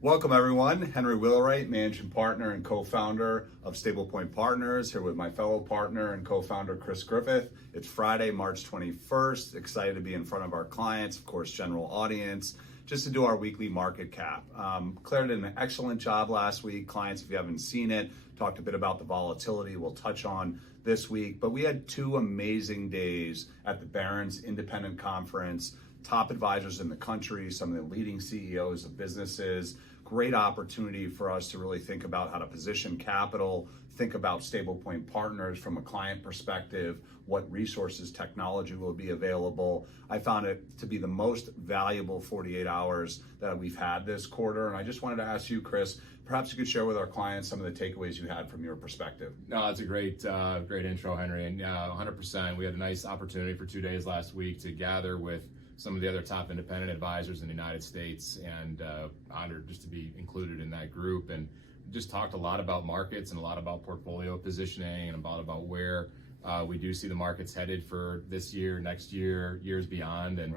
Welcome everyone. Henry Wheelwright, managing partner and co-founder of StablePoint Partners, here with my fellow partner and co-founder Chris Griffith. It's Friday, March 21st. Excited to be in front of our clients, of course, general audience, just to do our weekly market cap. Claire did an excellent job last week. Clients, if you haven't seen it, talked a bit about the volatility we'll touch on this week. But we had two amazing days at the Barron's Independent Conference. Top advisors in the country, some of the leading CEOs of businesses. Great opportunity for us to really think about how to position capital, think about StablePoint Partners from a client perspective, what resources, technology will be available. I found it to be the most valuable 48 hours that we've had this quarter. And I just wanted to ask you, Chris, perhaps you could share with our clients some of the takeaways you had from your perspective. No, that's a great intro, Henry. And 100%, we had a nice opportunity for 2 days last week to gather with some of the other top independent advisors in the United States, and honored just to be included in that group, and just talked a lot about markets and a lot about portfolio positioning and about where we do see the markets headed for this year, next year, years beyond. And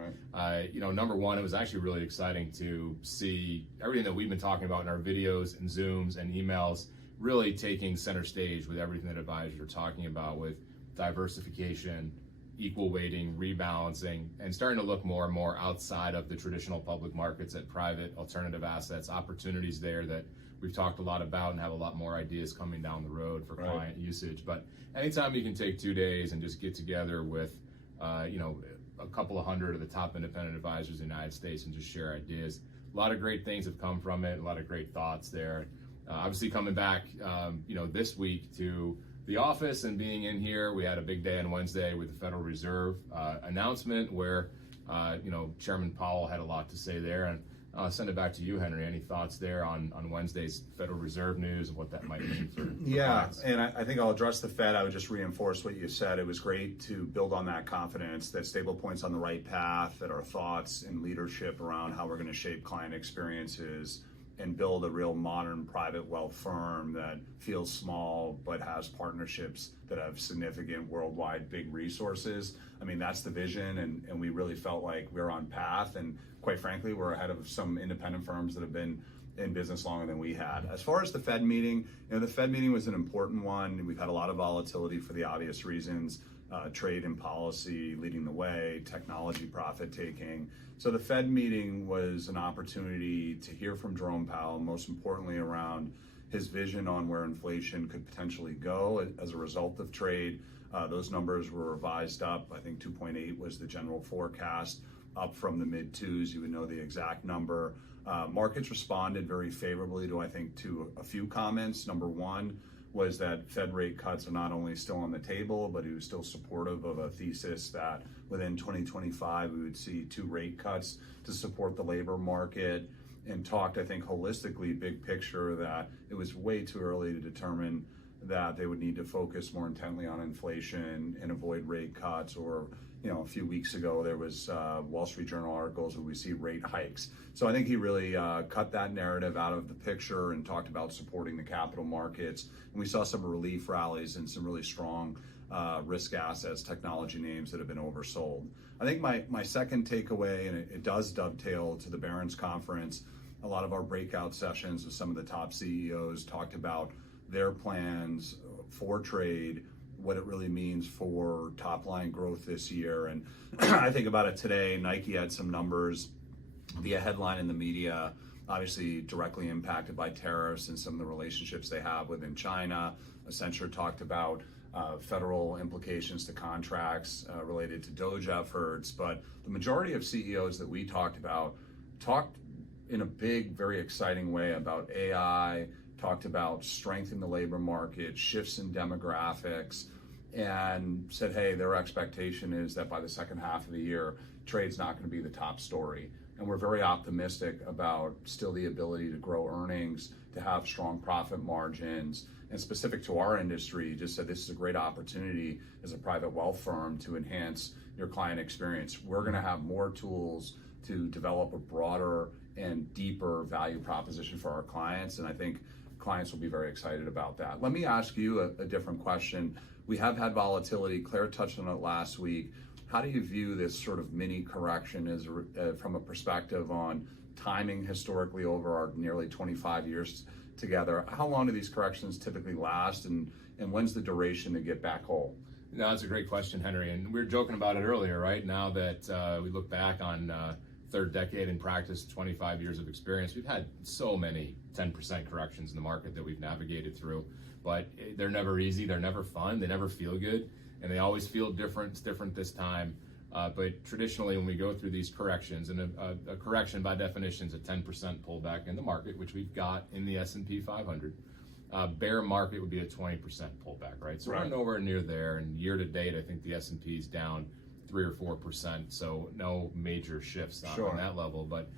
number one, it was actually really exciting to see everything that we've been talking about in our videos and Zooms and emails really taking center stage with everything that advisors are talking about, with diversification, equal weighting, rebalancing, and starting to look more and more outside of the traditional public markets at private alternative assets, opportunities there that we've talked a lot about and have a lot more ideas coming down the road for client usage. But anytime you can take 2 days and just get together with, a couple of hundred of the top independent advisors in the United States and just share ideas, a lot of great things have come from it, a lot of great thoughts there. Obviously coming back, this week to the office and being in here, we had a big day on Wednesday with the Federal Reserve announcement where, Chairman Powell had a lot to say there. And I'll send it back to you, Henry. Any thoughts there on Wednesday's Federal Reserve news and what that might mean for clients? And I think I'll address the Fed. I would just reinforce what you said. It was great to build on that confidence that StablePoint's on the right path, that our thoughts and leadership around how we're going to shape client experiences and build a real modern private wealth firm that feels small but has partnerships that have significant worldwide big resources. I mean, that's the vision, and we really felt like we're on path, and quite frankly, we're ahead of some independent firms that have been in business longer than we had. As far as the Fed meeting, the Fed meeting was an important one. We've had a lot of volatility for the obvious reasons. Trade and policy leading the way, technology profit taking. So the Fed meeting was an opportunity to hear from Jerome Powell, most importantly around his vision on where inflation could potentially go as a result of trade. Those numbers were revised up. I think 2.8 was the general forecast, up from the mid twos. You would know the exact number. Markets responded very favorably to a few comments. Number one was that Fed rate cuts are not only still on the table, but he was still supportive of a thesis that within 2025 we would see 2 rate cuts to support the labor market, and talked, I think, holistically, big picture, that it was way too early to determine that they would need to focus more intently on inflation and avoid rate cuts. Or, a few weeks ago, there was Wall Street Journal articles where we see rate hikes. So I think he really cut that narrative out of the picture and talked about supporting the capital markets. And we saw some relief rallies and some really strong risk assets, technology names that have been oversold. I think my second takeaway, and it does dovetail to the Barron's conference, a lot of our breakout sessions with some of the top CEOs talked about their plans for trade, what it really means for top line growth this year. And I think about it today, Nike had some numbers via headline in the media, obviously directly impacted by tariffs and some of the relationships they have within China. Accenture talked about federal implications to contracts related to DOGE efforts. But the majority of CEOs that we talked about talked in a big, very exciting way about AI, talked about strength in the labor market, shifts in demographics, and said, hey, their expectation is that by the second half of the year, trade's not going to be the top story. And we're very optimistic about still the ability to grow earnings, to have strong profit margins, and specific to our industry, just said this is a great opportunity as a private wealth firm to enhance your client experience. We're going to have more tools to develop a broader and deeper value proposition for our clients, and I think clients will be very excited about that. Let me ask you a different question. We have had volatility. Claire touched on it last week. How do you view this sort of mini correction from a perspective on timing historically over our nearly 25 years together, how long do these corrections typically last, and when's the duration to get back whole? No, that's a great question, Henry. And we were joking about it earlier, right? Now that we look back on third decade in practice, 25 years of experience, we've had so many 10% corrections in the market that we've navigated through. But they're never easy, they're never fun, they never feel good, and they always feel different. It's different this time. But traditionally, when we go through these corrections, and a correction by definition is a 10% pullback in the market, which we've got in the S&P 500. Bear market would be a 20% pullback, right? So we're nowhere near there. And year to date, I think the S&P is down 3 or 4%. So no major shifts on that level. But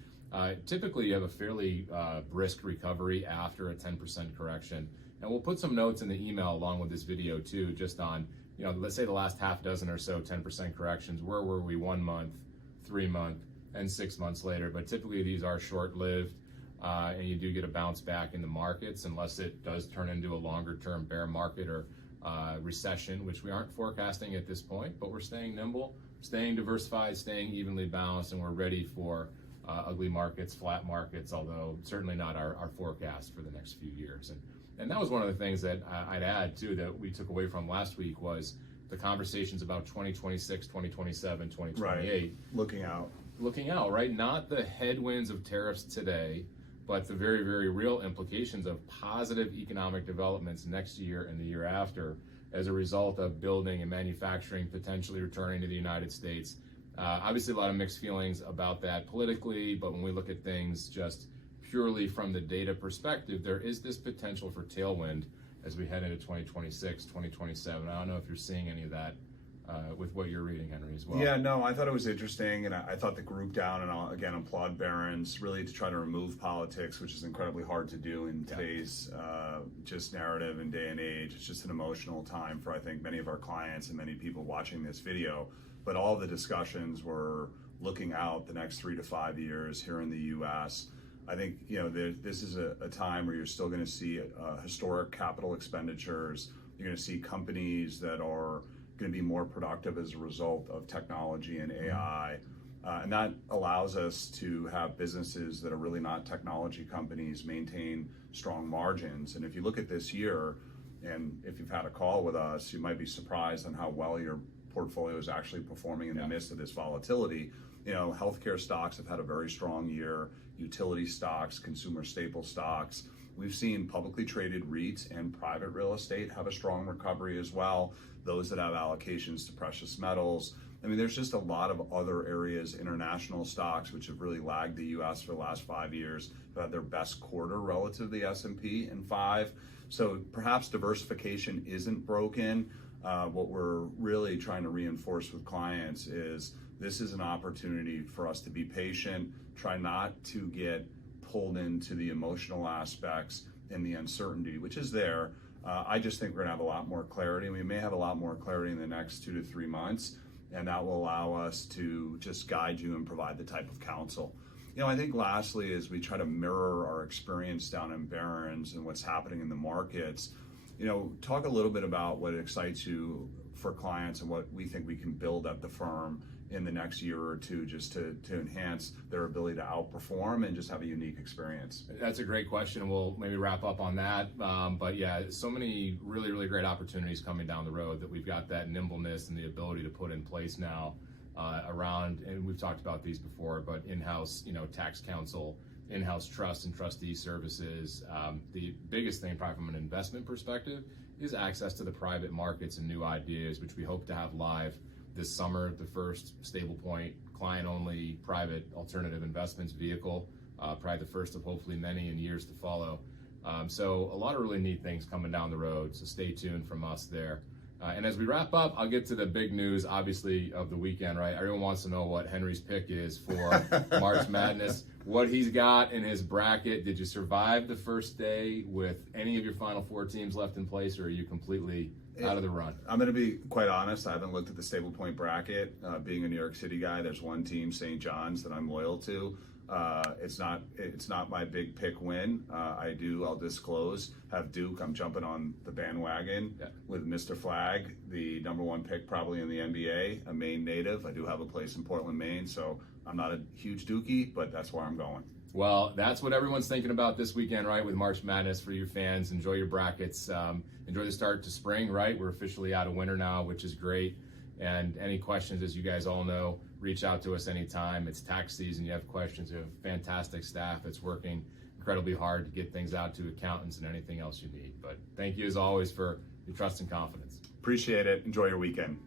typically, you have a fairly brisk recovery after a 10% correction. And we'll put some notes in the email along with this video too, just on, let's say the last half dozen or so 10% corrections. Where were we 1 month, 3 month, and 6 months later? But typically these are short-lived. And you do get a bounce back in the markets unless it does turn into a longer term bear market or recession, which we aren't forecasting at this point, but we're staying nimble, staying diversified, staying evenly balanced, and we're ready for ugly markets, flat markets, although certainly not our forecast for the next few years. And that was one of the things that I'd add too that we took away from last week was the conversations about 2026, 2027, 2028. Right. Looking out, right? Not the headwinds of tariffs today, but the very, very real implications of positive economic developments next year and the year after as a result of building and manufacturing potentially returning to the United States. Obviously, a lot of mixed feelings about that politically, but when we look at things just purely from the data perspective, there is this potential for tailwind as we head into 2026, 2027. I don't know if you're seeing any of that with what you're reading, Henry, as well. Yeah, no, I thought it was interesting, and I thought the group down, and I'll again applaud Barron's really to try to remove politics, which is incredibly hard to do in today's just narrative and day and age. It's just an emotional time for, I think, many of our clients and many people watching this video. But all of the discussions were looking out the next 3 to 5 years here in the U.S. I think, this is a time where you're still going to see historic capital expenditures. You're going to see companies that are going to be more productive as a result of technology and AI. And that allows us to have businesses that are really not technology companies maintain strong margins. And if you look at this year, and if you've had a call with us, you might be surprised on how well your portfolio is actually performing in the midst of this volatility. Healthcare stocks have had a very strong year, utility stocks, consumer staple stocks. We've seen publicly traded REITs and private real estate have a strong recovery as well. Those that have allocations to precious metals. I mean, there's just a lot of other areas, international stocks, which have really lagged the U.S. for the last 5 years, have had their best quarter relative to the S&P in 5. So perhaps diversification isn't broken. What we're really trying to reinforce with clients is this is an opportunity for us to be patient, try not to get pulled into the emotional aspects and the uncertainty, which is there. I just think we're gonna have a lot more clarity. We may have a lot more clarity in the next 2 to 3 months, and that will allow us to just guide you and provide the type of counsel. I think lastly, as we try to mirror our experience down in Barron's and what's happening in the markets, talk a little bit about what excites you for clients and what we think we can build at the firm in the next year or two, just to enhance their ability to outperform and just have a unique experience. That's a great question. We'll maybe wrap up on that. But yeah, so many really, really great opportunities coming down the road that we've got that nimbleness and the ability to put in place now around, and we've talked about these before, but in-house, tax counsel, in-house trust and trustee services. The biggest thing probably from an investment perspective is access to the private markets and new ideas, which we hope to have live this summer, the first StablePoint client-only private alternative investments vehicle, probably the first of hopefully many in years to follow. So a lot of really neat things coming down the road, so stay tuned from us there. And as we wrap up, I'll get to the big news, obviously, of the weekend, right? Everyone wants to know what Henry's pick is for March Madness, what he's got in his bracket. Did you survive the first day with any of your Final Four teams left in place, or are you completely out of the run? I'm going to be quite honest. I haven't looked at the StablePoint bracket. Being a New York City guy, there's one team, St. John's, that I'm loyal to. It's not my big pick win. I'll disclose, have Duke. I'm jumping on the bandwagon with Mr. Flag, the #1 pick probably in the NBA, a Maine native. I do have a place in Portland, Maine, so I'm not a huge Dookie, but that's where I'm going. Well, that's what everyone's thinking about this weekend, right? With March Madness for you fans. Enjoy your brackets. Enjoy the start to spring, right? We're officially out of winter now, which is great. And any questions, as you guys all know, reach out to us anytime. It's tax season. You have questions. You have fantastic staff that's working incredibly hard to get things out to accountants and anything else you need. But thank you, as always, for your trust and confidence. Appreciate it. Enjoy your weekend.